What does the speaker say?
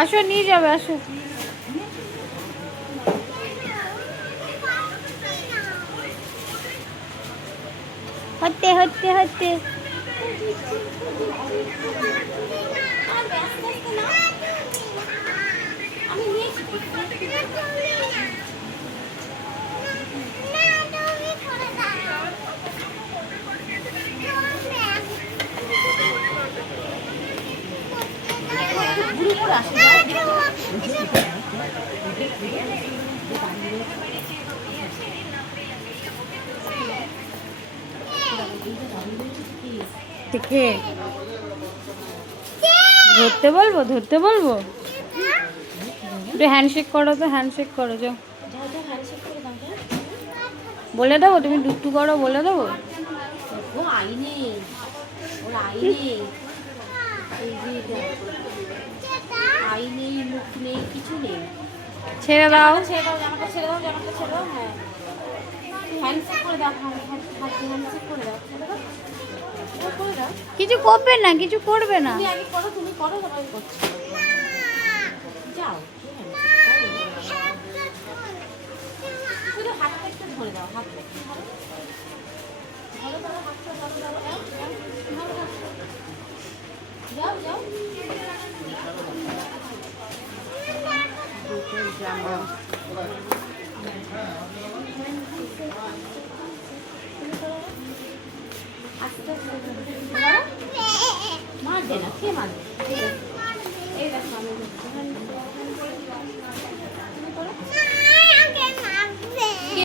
আসো নিয়ে যাবে, আসো। হতে হতে হতে দেখে ধরতে বলবো, ধরতে বলবো। একটু হ্যান্ডশেক করো তো, হ্যান্ডশেক করো, যাও। বলে দেবো, তুমি দুট্টু করো, বলে দেবো। ছেড়ে দাও, কিছু করবে না, কিছু করবে না। মারবে না, কে মারবে?